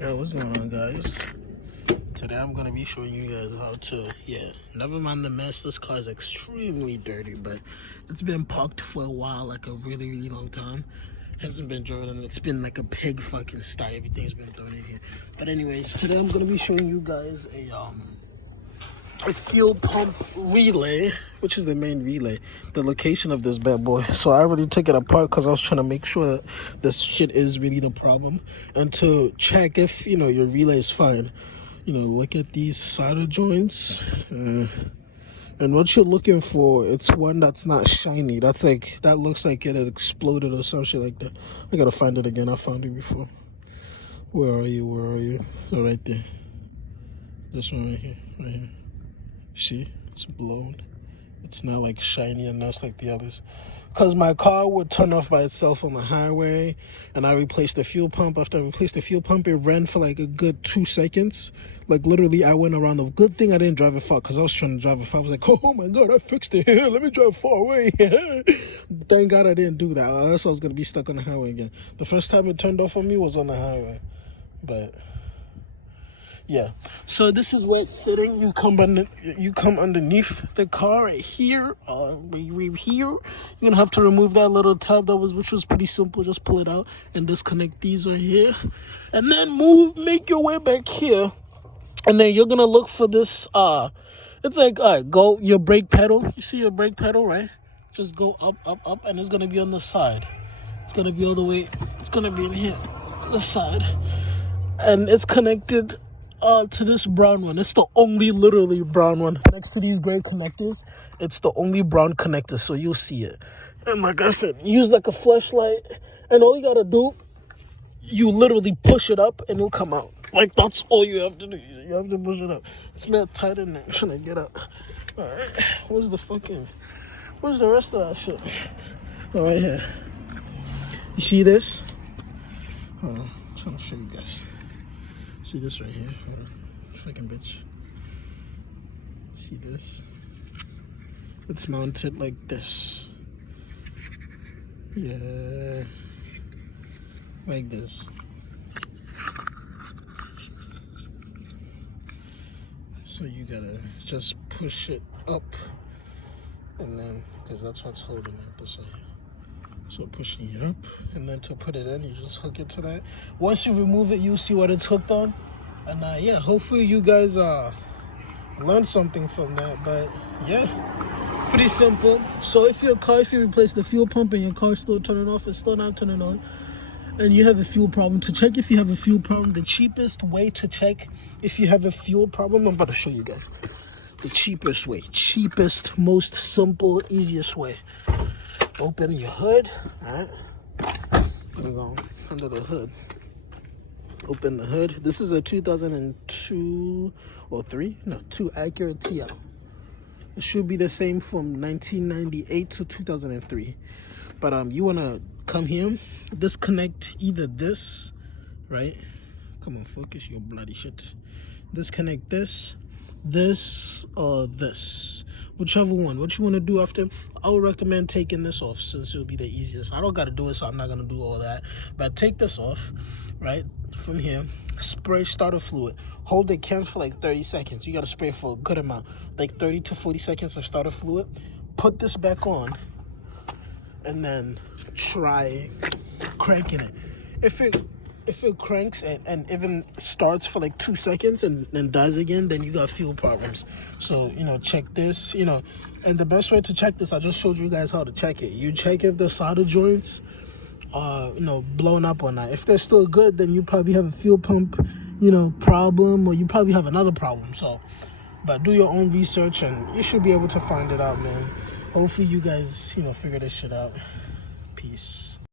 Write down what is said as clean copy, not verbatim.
Yo, what's going on, guys? Today I'm gonna be showing you guys how to, never mind the mess. This car is extremely dirty, but it's been parked for a while, like a really long time. Hasn't been driven. It's been like a pig fucking sty. Everything's been thrown in here. But anyways, today I'm gonna be showing you guys a fuel pump relay, which is the main relay, the location of this bad boy. So I already took it apart because I was trying to make sure that this shit is really the problem, and to check if your relay is fine. Look at these solder joints, and what you're looking for, it's one that's not shiny. That looks like it had exploded or some shit like that. I gotta find it again. I found it before. Where are you? Oh, right there. This one right here. See, it's blown. It's not like shiny and nice like the others. Because my car would turn off by itself on the highway, and I replaced the fuel pump. After I replaced the fuel pump, it ran for like a good 2 seconds. Like literally, I went around. The good thing I didn't drive it far, because I was trying to drive it far. I was like, oh my God, I fixed it. Here, let me drive far away. Thank God I didn't do that. Or else I was going to be stuck on the highway again. The first time it turned off on me was on the highway. But yeah, so this is where it's sitting. You come underneath the car right here. Right here, you're gonna have to remove that little tab which was pretty simple. Just pull it out and disconnect these right here, and then make your way back here, and then you're gonna look for this. It's like, go your brake pedal. You see your brake pedal, right? Just go up, and it's gonna be on the side. It's gonna be all the way. It's gonna be in here, on the side, and it's connected to this brown one. It's the only literally brown one next to these gray connectors. It's the only brown connector, so you'll see it. And like I said, use like a flashlight, and all you gotta do, you literally push it up and it'll come out. Like, that's all you have to do. You have to push it up. It's mad tight in there. I'm trying to get out. All right, where's the rest of that shit? Oh, right here. You see this? Hold on, I'm trying to show you guys. See this right here? Hold on. Freaking bitch. See this? It's mounted like this. Yeah. Like this. So you gotta just push it up, and then, because that's what's holding it this way. So pushing it up, and then to put it in, you just hook it to that. Once you remove it, you'll see what it's hooked on. And yeah, hopefully you guys learned something from that. But yeah, pretty simple. So if you replace the fuel pump and your car's still turning off, it's still not turning on, and you have a fuel problem, to check if you have a fuel problem, the cheapest way to check if you have a fuel problem, I'm about to show you guys the cheapest way. Most simple, easiest way. Open your hood. All right, we're going under the hood. Open the hood. This is a 2002 or 3? No, 2 Acura TL. It should be the same from 1998 to 2003. But you wanna come here, disconnect either this, right? Come on, focus your bloody shit. Disconnect this, or this. Whichever one. What you want to do after, I would recommend taking this off, since it'll be the easiest. I don't got to do it, so I'm not going to do all that. But take this off, right? From here, spray starter fluid. Hold the can for like 30 seconds. You got to spray for a good amount, like 30 to 40 seconds of starter fluid. Put this back on, and then try cranking it. If it cranks and even starts for like 2 seconds and then dies again, then you got fuel problems. So, check this, and the best way to check this, I just showed you guys how to check it. You check if the solder joints are, blown up or not. If they're still good, then you probably have a fuel pump, problem, or you probably have another problem. So, but do your own research, and you should be able to find it out, man. Hopefully you guys, figure this shit out. Peace.